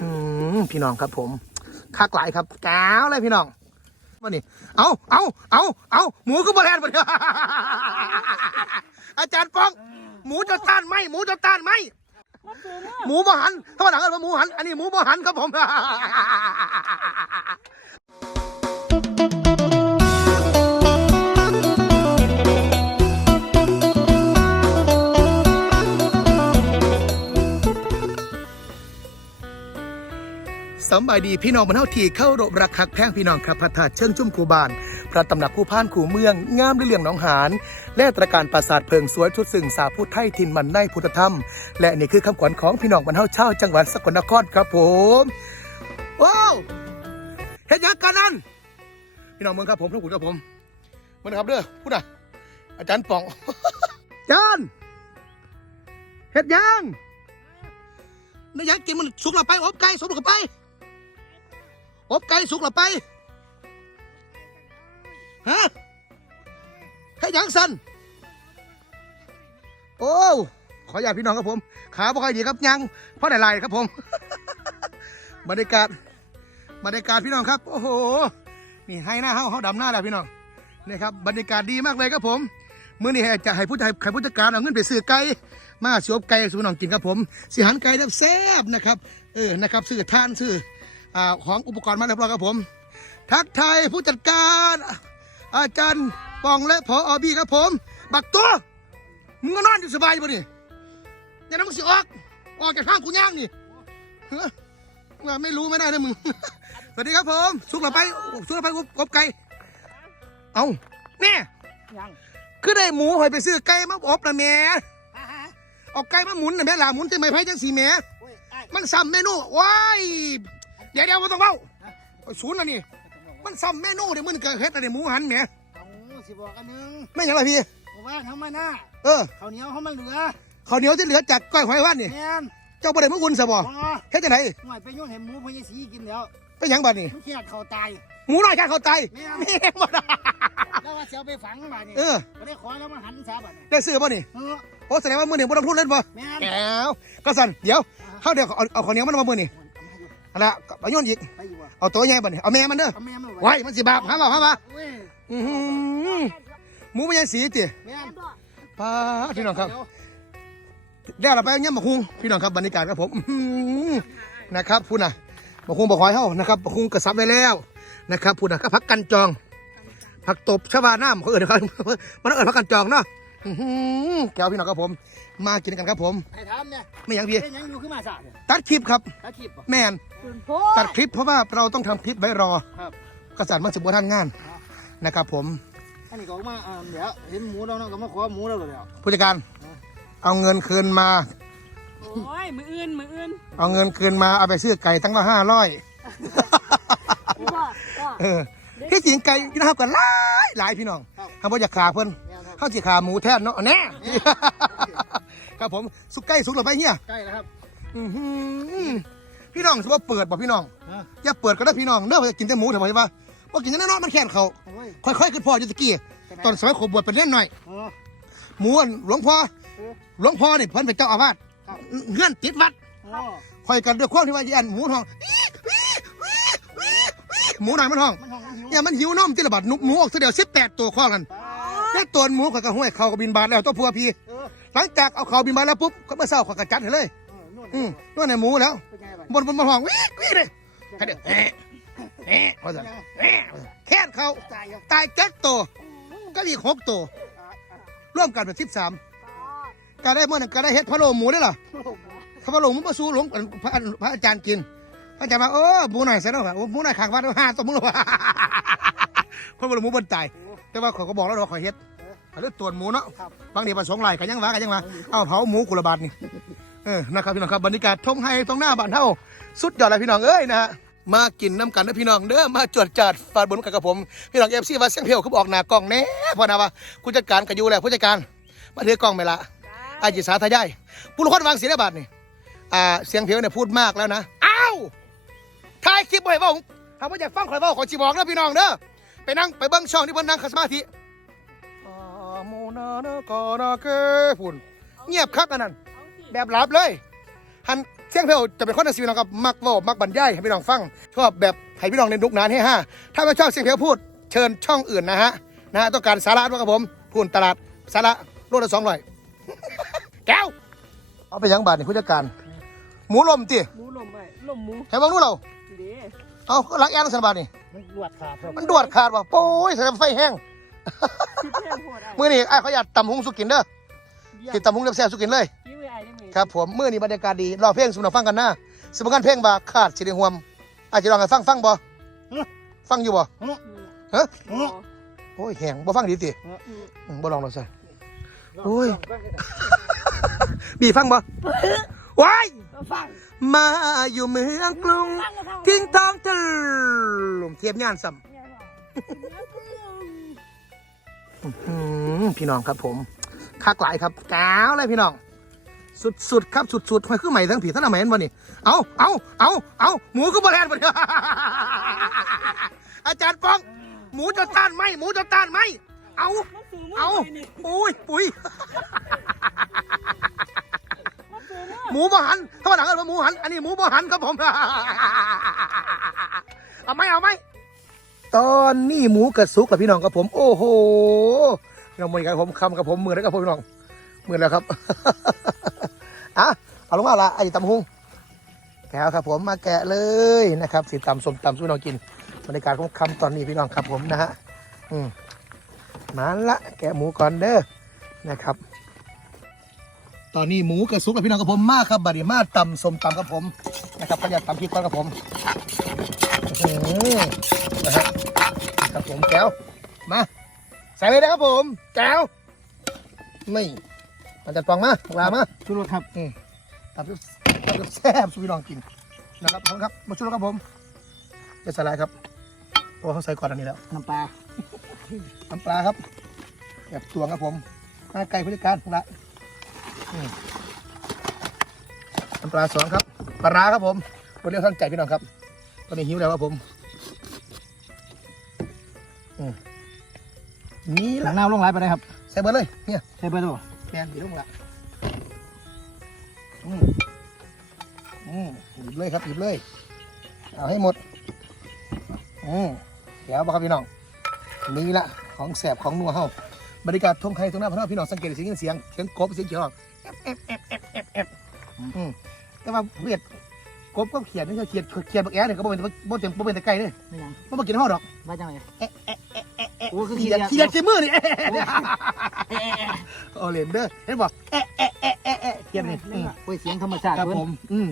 อืมพี่น้องครับผมคักหลายครับแก้วเลยพี่น้องมานี่เอาเอาเอาเอาหมูก็บริแทนมาเนี่ยอาจารย์ป้อง หมูจะต้านไหมหมูจะต้านไหมหมูบ่หันถ้าวันหลังเอาหมูหัน อันนี้หมูบ่หันครับผม สบายดีพี่น้องบรรเทาทีเข้าโรบรักคักแพงพี่น้องครับพระธาตุเชิงชุ่มคูบาน พระตำหนักคู่พานคู่เมือง งามด้วยเรื่องหนองหานและตระการปราสาทเพิงสวยชุดสึ่งสาพุทธไทยทินมันในพุทธธรรม และนี่คือคำขวัญของพี่น้องบรรเทาเช่าจังหวัดสกลนครครับผมว้าวเฮ็ดยังกันนั่นพี่น้องเมืองครับผมทุกคนครับผมมานครับเด้อพูดอะอาจารย์ป่องอาจารย์เฮ็ดยังนี่ยังกินมันสุกและไปอบไก่สุกและไป อบไก่สุกและไป ฮะให้ยังสันโอ้ขออนุญาตพี่น้องครับผม ขาบ่ค่อยดีครับยังเพราะไหนๆครับผม บรรยากาศบรรยากาศพี่น้องครับ โอ้โห นี่ให้หน้าเฮาเฮาดำหน้าแล้วพี่น้องนี่ครับบรรยากาศดีมากเลยครับผมมื้อนี้ให้จะให้ผู้ให้ให้ผู้จัดการเอาเงินไปซื้อไก่มาสวบไก่สู่น้องกินครับผมสิหันไก่แบบแซ่บนะครับ เออนะครับซื้อทานซื้อ ของอุปกรณ์มาเรียบร้อยครับผม ทักทายผู้จัดการ อาจารย์ปองและพออบีครับผม บักตัวมึงก็นอนอยู่สบายอยู่ปะนี่อย่านั้นมึงสิออก ออกจากข้างกูย่างนี่เฮ้ยว่าไม่รู้ไม่ได้นะมึง สวัสดีครับผม สุกหลับไปสุกหลับไปกบไก่ เอาแน่ยังคือได้หมูหอยไปซื้อไก่มาอบนะแหม่เอาไก่มาหมุนนะแม่ล่ะหมุนจะไม่ไพ่จังสีแหม่โอ้ยไอ้มันซ้ำเมนูว้าย เดี๋ยวเดี๋ยวมันต้องเล่าศูนย์แล้วนี่ มันซ้ำเมนูเดี๋ยวมันเกิดเฮ็ดอะไรหมูหันแหมเอาสิบอกอันหนึงไม่อย่างไรพี่ บอกว่าทำไมหน้าเออข้าวเหนียวเขามันเหลือข้าวเหนียวที่เหลือจากก้อยหอยว่านนี่ แม่นเจ้าบ่ได้มาอุ่นซะบ่บ่เฮ็ดจังไดหน่อยไปโยุ่นเห็นหมูพญาสีกินแล้วไปหยังบัดนี่มันเครียดเขาตาย หมูน้อยแค่เขาตายแม่น แม่งบ่ได้แล้วว่าจะเอาไปฝังมาเนี่ยเออก็ได้ขอแล้วมาหันซะบัดนี้ได้ซื้อบ่นี่เออโอ้แสดงว่ามื้อนี้บ่ต้องทุนเล่นบ่แม่นแก้วก็สั่นเดี๋ยวเฮาเดี๋ยวเอาเอาข้าวเหนียวมันมามื้อนี่เอามาอยู่เอาละเอาโยนอีก ไปอยู่ว่ะเอาตัวใหญ่บัดนี่เอาแม่มันเด้อเอาแม่มาไว้มันสิบาปหาบ่หาบ่เว้ยอื้อหือหมูมันยังสีติแม่นป้าดพี่น้องครับเดี๋ยวเราไปเงี้ยมาคุงพี่น้องครับบรรยากาศครับผมอื้อหือนะครับพูดนะมาคุงบอกหอยเฮานะครับมาคุงกระซับไว้แล้วนะครับพูดนะก็พักกันจอง ผักตบชวาน้ำเขาเอิญเขามันเอิญพักกันจองเนาะ อื้อหือแก้วพี่น้องครับผม มากินกันครับผม ให้ถามเนี่ยไม่อย่างพี่เป็นหยังอยู่ขึ้นมาซะเนี่ยตัดคลิปครับตาขีบบ่แมนตัดคลิปเพราะว่าเราต้องทำคลิปไว้รอครับ กษัตริย์มันจะบวท่านงานนะครับผม อันนี้ก็เอามาอ่าเดี๋ยวเห็นหมูแล้วเนาะก็มาขอหมูแล้วเดี๋ยว ผู้จัดการ เอาเงินคืนมา โอ้ย มืออื่น มืออื่นเอาเงินคืนมาเอาไปซื้อไก่ตั้งละห้าร้อยพ่อพ่อเออที่จริงไก่ที่เรากันหลายหลายพี่น้องเขาบอกอยากขาเพิ่นแม่นครับเข้าสิขาหมูแทนเนาะแน่ ครับผมสุกไก่สุกหรือไปเฮียใกล้แล้วครับอื้อหือพี่น้องสมมติเปิดบ่พี่น้อง ฮะอย่าเปิดก็ได้พี่น้องเด้อว่าจะกินแต่หมูเถอะพ่อใช่ปะว่ากินแต่น้อยๆมันแค้นเขาโอ้ยค่อยๆขึ้นพ่ออยู่ตะกี้ตอนสมัยขบวชเป็นเล่นหน่อย เออ หมูอันหลวงพ่อเออหลวงพ่อนี่เพิ่นเป็นเจ้าอาวาสครับ เงื่อนติดวัดอ๋อคอยกันด้วยความที่ว่าแย่นหมูทองหมูหน่อยมันทองมันห้องมันหิวเนี่ยมันหิวนมที่ระบาดนุบหมูออกเสียเดียวสิบแปดตัวข้อกันตา แค่ตัวหมูเขาก็ห้วยเขาก็บินบานแล้วตัวพัวพี่ เออหลังจากเอาเขาบินบานแล้วปุ๊บก็เมื่อเช้าเขาก็จัดให้เลย เออนู่นอืมนั่นในหมูแล้วเป็นไงบ้างบนบนบนห้องวิ่งวิ่งเลยให้เดี๋ยวเอ๊ะเอ๊ะว่าสั่นเอ๊ะแค่เขาตายยังตายเจ็ดตัวก็อีกหกตัวอ่าอ่าร่วมกันเป็นสิบสามการได้เมื่อนั้นการได้เฮ็ดพะโล้หมูได้เหรอ โอ้โหถ้าพะโล้หมูมาสู้หลวงพระพระอาจารย์กินพระอาจารย์มาเออหมูหน่อยเสร็จแล้วค่ะโอ้หมูหน่อยขางวัดห้าตัวหมูหน่อยเพราะว่าหมูบนตาย แต่ว่าเขาก็บอกแล้วว่าขอยเฮ็ดเขาเลือกตรวจหมูเนาะครับบางทีผสมไหลกันยังวะกันยังวะเอาเผาหมูกุละบาทนี่เออนะครับพี่น้องครับบรรยากาศทงไฮตรงหน้าบ้านเท่าสุดยอดเลยพี่น้องเอ้ยนะฮะมากินน้ำกันนะพี่น้องเด้อมาจวดจัดฟาดบนกันกับผมพี่น้องเอฟซีว่าเสียงเพลวเขาบอกหน้ากล้องแน่พอนะว่าผู้จัดการกับยูแหละผู้จัดการมาถือกล้องไปละอาจิสาทายายผู้ละคนวางเสียงได้บาทนี่อ่าเสียงเพลวเนี่ยพูดมากแล้วนะอ้าวถ่ายคลิปไว้บ่ผมถ้าไม่อยากฟังข่อยเว้าขอจีบอกนะพี่น้องเด้อไป นั่งไปเบิ้งช่องที่เพิ่นนั่งขัดสมาธิอาโมนานะกอนาเกฝุ่นเงียบคักอันนั้น แบบหลับเลยหันเสียงเพลวจะเป็นคนในชีวิตน้องครับมักเว่ามักบรรยายให้พี่น้องฟังชอบแบบให้พี่น้องในนุกนานให้ห้าถ้าไม่ชอบเสียงเพลวพูดเชิญช่องอื่นนะฮะนะฮะต้องการสาระด้วยครับผมพูนตลาดสาระโลละสองร้อยแก้วเอาไปยังบาทนี่ผู้จัดการ หมูลมตีหมูลมไปลมหมูให้บ้างนู้นเรา เด้เอาก็รักแอนสันบาทนี่มันดวดขาดครับมันดวดขาดว่ะโอ้ยใส่ไฟแห้งคิดแพงโหดไอ้มื่อนี้ไอ้ายเขาอยากตำหุงสุกินเด้อเยี่ยกินตำหุงแซ่บๆสุกินเลย คิดไว้ไอ้ได้ไหมครับผมมื่อนี้บรรยากาศดีรอเพลงสุนทรฟังกันหน้าสมกันเพลงบาขาดสิริหวมอาจจะลองกันฟังฟังบ่ฟังอยู่บ่อืมฮะอ๋อโอ้ยแหงบ่ฟังดีติอืมอืมบ่ลองหรอกซะ โอ้ย บีฟังบ่ว้ายเอาฟัง มาอยู่เมืองกรุงฟังก็เท่าทิ้งท้องทะลุมเทียบงานซ้ำเนี่ยเหรออืมพี่น้องครับผมคักหลายครับแก้วเลยพี่น้อง สุดๆครับสุดๆทำไมคือใหม่ทั้งผีทั้งอเมนวะนี่เอาเอาเอาเอาหมูก็บริแลนด์วะเนี่ยอาจารย์ป้อง หมูจะต้านไหมหมูจะต้านไหมเอามันสูงมากเอาเลยนี่ปุ้ยปุ้ยมันสูงมาก หมูบ่หันถ้าวันหลังเอิ้นว่าหมูหัน อันนี้หมูบ่หันครับผมเอาไหมเอาไหมตอนนี้หมูกระสุกกับพี่น้องกับผม โอ้โหเราเหมือกันผมคำกับผมมือแล้วกับผมพี่น้องมือแล้วครับอะเอาลงมาละไอ้ตำหุงแกะครับผมมาแกะเลยนะครับสีตำสมตำสู้น้องกินบรรยากาศของคำตอนนี้พี่น้องครับผมนะฮะอืมมาละแกะหมูก่อนเด้อนะครับ ตอนนี้หมูกระซุกกับพี่น้องกับผมมากครับบัดนี้มาตำสมตำกับผมนะครับขยันตำพริกก่อนกับผมโอ้โหนะฮะครับผมแก้วมาใส่เลยนะครับผมแก้วนี่มันจะปองมาลามาชุดรถครับอืมตำพริกตำพริกแซ่บสุพี่น้องกินนะครับผมครับมาช่วยครับผมจะใส่อะไรครับโอ้เขาใส่ก่อนอันนี้แล้วน้ำปลาน้ำปลาครับแบบตวงครับผมหน้าไก่พฤติการพวกละอืม น้ำปลาสองครับปลาร้าครับผมบนเรื่องทั้งใจพี่น้องครับตอนนี้หิวแล้วครับผมอืมนี่หลัละงน้ำลงไหลไปได้ครับใส่เบอร์เลยเนี่ยใช่เบอร์ตัวแมนหยิบลงละอืมอืมหยิบเลยครับหยิบเลย เอาให้หมดอืมเดี๋ยวบ่ครับพี่น้องนี่ละของแสบของนัวเฮา บรรยากาศทงไทยตรงหน้าพระนพี่น้องสังเกตเสียงเสียงเสียงกบเสียงเขียวออกแอบแอบแอบแอบแอบแอบอืมแต่ว่าเวียดกบก็เขียนนี่คือเขียนเขียนบักแอะเนี่ยก็บ่เป็นบ่เป็นบ่เป็นตะไคร้เลยไม่ยังบ่มากินห่อดอกว่าจังไงโอ้คือเขีขี้ยเดีนยดเขียนเขียนมือนี่เอ๊ะโอเลนเดอร์เห็นบ่เอ๊ะเอ๊ะเอ๊ะเอ๊ะเอ๊ะเขียนนี่อืมโอ้ยเสียงธรรมชาติครับเพิ่นผมอืม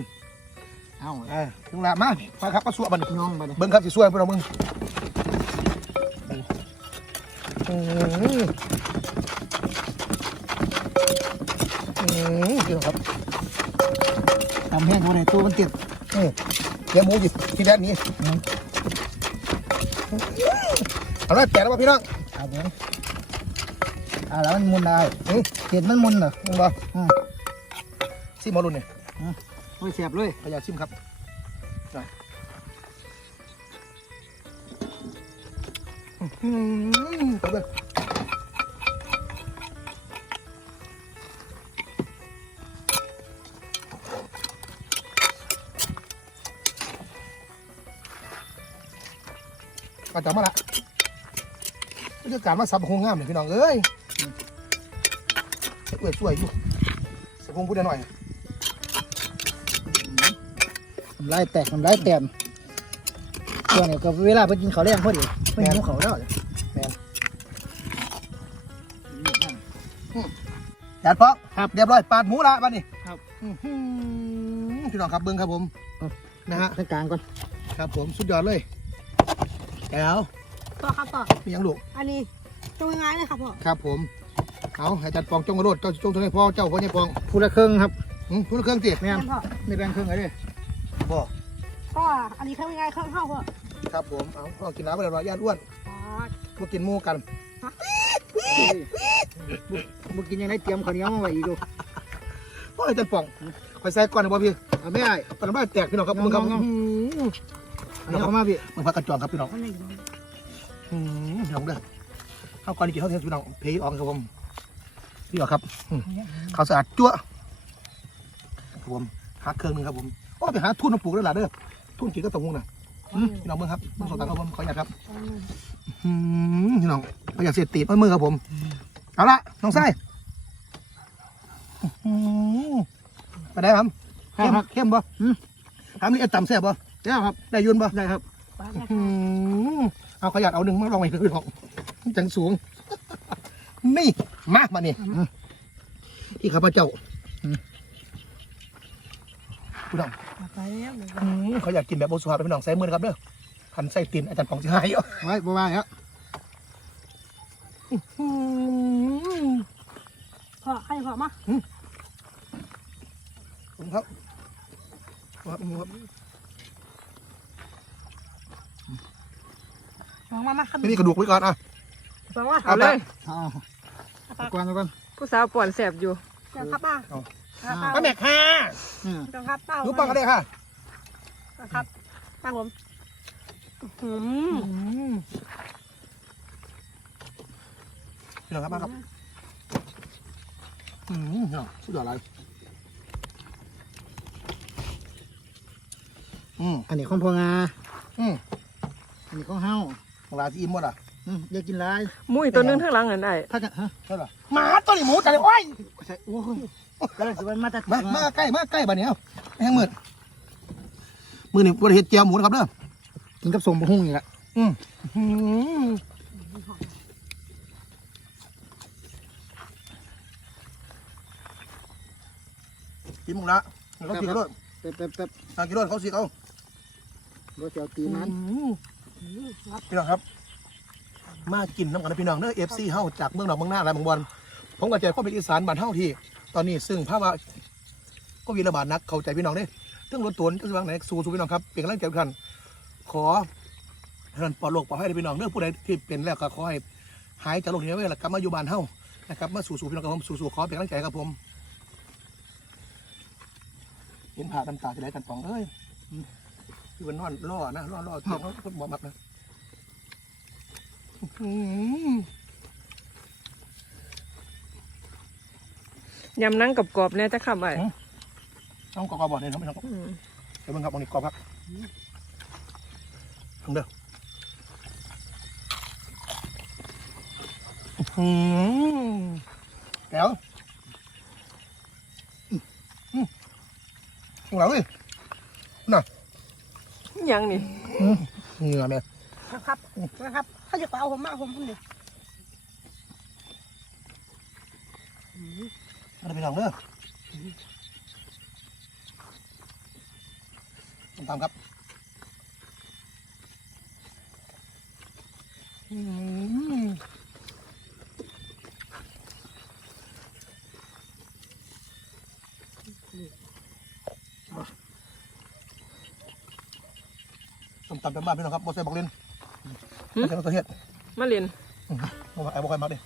เอ้าอ่าลุงละมามาครับมาสวบันน้องไปเลยเบิ้งครับสิสวยพวกเรามึง อืมอืมพี่น้องครับทำแห้งบ่ได้ตัวมันติดอืมเดี๋ยวหมูหยิบที่ด้านนี้อืมเอาละแกะแล้วป่ะพี่น้องครับผมอ่าแล้วมันมุนได้อืมเห็ดมันมุนเหรอมึงบ่อืมซิมหมอรุ่นเนี่ยโอ้ยเสียบเลยพยายามซิมครับได้อืมไปเล ยมาจับมาละบรรยากาศมาสับคงงามเลยพี่น้องเอ้ยเอ้ยสวยอยู่สับคงพูดได้หน่อยทำลายแตกทำลายแต้มช่วงนี้ก็เวลาไปกินข้าวแรงพอดีเพิ่นหิวข้าวแล้วจัดพร้อมครับเรียบร้อยปาดหมูละบ้านนี้ครับอื้อหือพี่น้องครับเบิ้งครับผมครับนะฮะตรงกลางก่อนครับผมสุดยอดเลย แก้วต่อครับต่อมีหยังลูกอันนี้ตรงง่ายๆเลยครับพ่อครับ ผมเอาให้จัดปองจงกระโดดเจ้าจงตัวนี้พ่อเจ้าพ่อเนี่ยปองผู้ละครึ่งครับหืมพูดเครื่องติแม่นพ่อไม่แบ่งครึ่งเลยเด้บ่พ่ออันนี้เครื่องง่ายๆเครื่องเข้าพ่อครับผมเอาพ่อกินน้ำไปแล้วญาติอ้วนอ๋อมากินหมูกันบุกินยังไงเตรียมข้าวเหนียวมาไว้อีกดูพ่อให้จัดปองคอยใส่ก่อนนะบ่พี่เอาไม่ได้ตอนนั้นบ้านแตกพี่น้องครับมึงครับ งงๆอื้อเอาเข้ามาพี่มึงพักกันจองครับพี่น้องอันนี้อืมพี่น้องเด้อข้าวก่อนกินข้าวเที่ยงพี่น้องเพย์ออกครับผมพี่ออกครับอืมข้าวสะอาดจั่วครับผมหักเครื่องหนึงครับผมโอ้ไปหาทุนมาปลูกด้วยล่ะเด้อทุนกินก็ตรงนู้นน่ะอืมพี่น้องเมืองครับต้องสตางค์ครับผมขออนุญาตครับอืมพี่น้องประหยัดเสียตีดมือครับผมเอาละน้องไส้อื้อหือไปได้ครับเข้มเข้มบ่ถามนี่ไอ้ต่ำแซ่บบ่ เจ้าครับ ได้ยุนบ่ได้ครับอืมเอาขยัดเอาหนึ่งมาลองไปดูของจังสูง นี่มามานี่ที่ข้าพเจ้าพี่น้องไปแล้วอืมเขาอยากกินแบบโบสุภาพเป็นพี่น้องใส่มือนะครับเด้อพันใส่ตีนอาจารย์ปองจะหายอะไว้บ่ว่าครับอืมพ่อให้พ่อมาผมครับครับผมครับ ฟังมามาครับไม่มีกระดูกไว้ก่อนอะฟังมาเอาเลยเอาเอาก่อนเอาก่อนผู้สาวป่วนแสบอยู่เจ้าครับป้าป้าแม่ค่ะอืมเจ้าครับป้ารู้ปังกันเลยค่ะครับป้าผมอืมอืมพี่น้องครับมาครับอืมพี่น้องสุดยอดเลยอืมอันนี้ของพองาอืม อันนี้ของเฮาของร้านที่อิ่มหมดอะอืมอย่ากินหลายหมุ้ยตัวหนึงข้างหลังอันไอ้ถ้าจะฮะใช่หรอหมาตัวนี้หมูแต่เลยโอ้ยใส่โอ้ยกำลังสิวันมาแต่มามาใกล้มาใกล้บ้านนี้เอาแห้งมืดมือนี่บริเฮ็ดเจียวหมูนะครับเด้อกินกับสมบะฮุ่งนี่แหละอืมอืมกินหมึงละเขาสีกระโดดแป๊บแป๊บแป๊บทางกิโลเขาสีเอารถเสียวตีนั้น พี่น้องครับ มากินน้ำกันนะพี่น้องเด้อเอฟซีเฮาจากเมืองหนองเมืองหน้าอะไรบางบอลผมกับใจข้อเป็นอีสานบ้านเฮาที่ ตอนนี้ซึ่งภาพว่าก็วีระบาดนักเข้าใจพี่น้องเด้เรื่องรถตัวนจะสว่างไหนสู้สู้พี่น้องครับเป็นกำลังใจทุกท่านขอให้ท่านปลอดโรคปลอดภัยให้พี่น้องเด้อผู้ใดที่เป็นแล้วก็ขอให้หายจากโรคนี้ไว้แล้วกลับมาอยู่บ้านเฮานะครับมาสู่สู่พี่น้องครับผมสู่สู่ขอเป็นกำลังใจครับผม เห็นผ่ากันตาจะได้กันปองเอ้ย อืมคือมันนอนล่อนะล่อล่อเตียงเขาคนหมอมักนะอืมยำนั่งกับกรอบๆแน่จะขับไอ้ต้องกรอบๆบอกเลยนะไม่ต้องอืมเดี๋ยวมึงครับมองนี่กรอบครับทำเด้ออืมแก้วอืมอืมของเราเล ยยังนี่เหงื่อแม่ครับนะครับถ้าจะเอาผมมาผมผมดิมันเป็นของเด้อต้มตำครับอืมำเป็นบ้านพี่น้องครับโบเซ่บอกเล่นไม่ใช่มะเขือเทศมาเรียนบอกว่าไอ้บอกใครมักดิ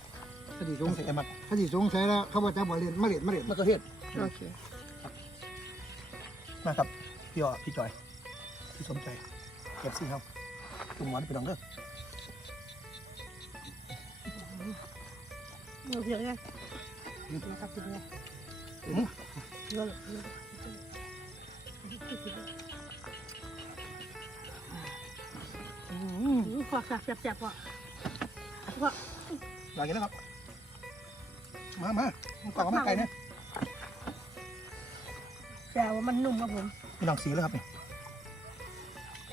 ถ้าสิสต้องงใส่ไอ้มักถ้าสิสงสัยแล้วเขาบอกจะบ่เรียนมาเรียนมาเรียนมะเขือเทศโอเคมาครับพี่อ้อพี่จอยพี่สมใจเก็บซี่ครับตุ่มหวานไปน้องเด้อเดี๋ยวเดี๋ยวเนี่ยนะครับคุณเนี่ยเดี๋ย วพ่อค่ะเจ็บๆพ่อพ่ออยากกินนะครับ มามามันกรอกมาไก่เนี่ยแต่ว่ามันนุ่มครับผมพี่น้องสีเลยครับนี่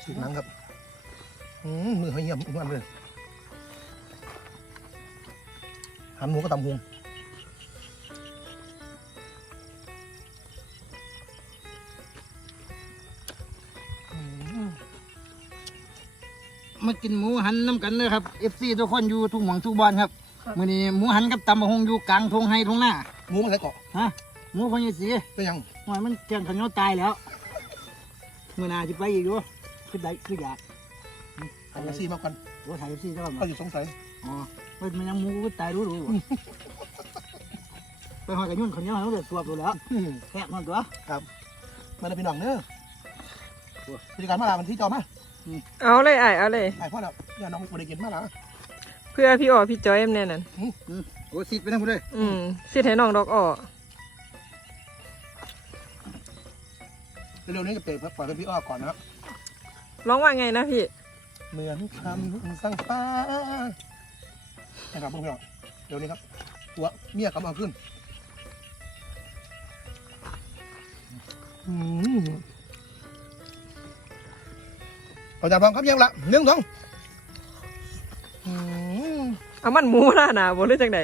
สีหนังครับอืมมือเหี่ยมอ้วนเลยหันหมูก็ตำหง มากินหมูหันน้ำกันเลยครับ FC ทุกคนอยู่ทุกหม่องทุกบ้านครับมื้อนี้หมูหันกับตำบะฮุ่งอยู่กลางทงไฮทงหน้าหมูมันใส่เกาะฮะหมูพญสีเป็นยังหอยมันแกงขันยอตายแล้วมื่อหนาจะไปอีกอยู่คือได้คืออยากหันมาซีมากกันโอ้ถ่ายซีเท่าไหร่ก็อยู่สงสัยอ๋อเฮ้ยมันยังหมูก็ตายรู้รู้อยู่ไปหอยกับยุ่นขันยอเขาเดือดสวบอยู่แล้วอืมแคบมันตัวมาเลยพี่น้องเด้อพิธีการมาลามันที่จอมา เอาเลยไอ้เอาเลยไอ้พ่อเราอย่าน้องบริกินมาลาเพื่อพี่อ๋อพี่จอยแน่นั่นโอ้สิไปนั่งกูเลยอืมสิให้น้องดอกอ้อเร็วๆนี้จะเตะปล่อยเป็นพี่อ้อก่อนนะครับร้องว่าไงนะพี่เหมือนคำสั่งฟ้านะครับเพื่อนๆเดี๋ยวนี้ครับหัวเมียกำเอาขึ้นอืม เราจะลองครับยังละหนึ่งสองอืมเอามันหมูหน้าหนาบ่หรือจังได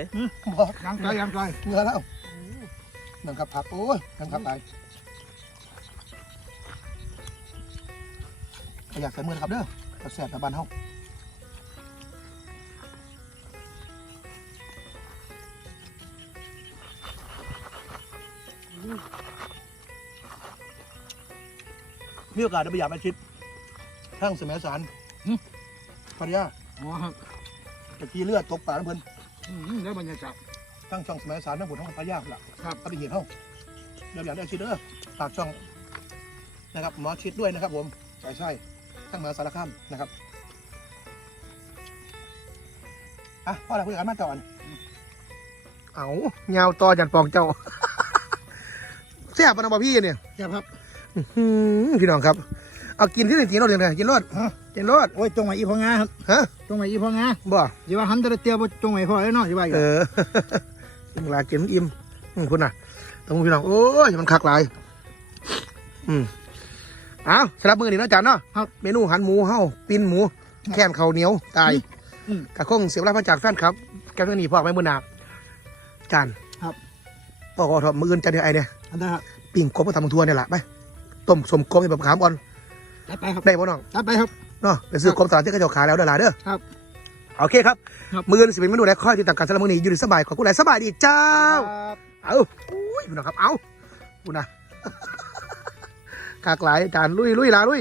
บอกยังไกลยังไกลเหงื่อแล้วนั่งขับผักโอ้ยนั่งขับไปอยากใส่มือนะครับเด้อกับแสบกับบ้านเฮามีโอกาสได้ไปอยากมาชิด ทั้งสมัยสารภรรยาอ๋อครับตะกี้เลือดตกปากน้ำเพลินอืมได้บรรยากาศตั้งช่องสมัยสารทั้งหมดทั้งภรรยาล่ะครับก็ไปเห็นเฮาเดี๋ยวอยากได้ชิดเด้อฝากช่องนะครับหมอชิดด้วยนะครับ ผมใช่ใช่ทั้งมหาสารคามนะครับอะพ่อเราคุยกันมาก่อนเอาเงาต่อจันปองเจ้า แซ่บปะนะบ่พี่เนี่ย แซ่บครับ อื้อหือพี่น้องครับ เอากินที่ไหนกินรสเลยนะกินรสฮะกินรสโอ้ยจงไว้อีพ่องาครับฮะจงไว้อีพ่องาบ่อย่าว่าหันแตะเตียบ่จงไว้พ่อไอ้น้อยอย่าว่าอีกเออกินเวลากินมันอิ่มอืมคุณน่ะต้องพี่น้องโอ้ยมันคักหลายอืมเอาสำหรับมือนี้เนาะจานเนาะครับเมนูหันหมูเฮาปิ้นหมู แค่นข้าวเหนียวตายอืมกระคงเสียเวลามาจากแฟนครับแกเรื่องนี้พอกไม่มือหนักจานครับปอกอทอมืออื่นจานเดียวไอเนี่ยอันนั้นครับปิ้งกบมาทำบังทัวเนี่ยแหละไปต้มสมกบให้แบบขามอ่อน จัดไปครับได้ป่น้องจัดไปครับเนาะไปซื้อกบตลาดที่กระจกขายแล้วเด้อหลาเด้อครับ โอเคครับ ครับ มืออื่นสิเป็นเมนูแรกค่อยติดตามกันสำหรับมือนี้อยู่ดีสบายขอบคุณหลายสบายดีเจ้า ครับเอาอุ้ยพี่น้องครับ เอาคุณนะกากหลายจานลุยลุยลาลุย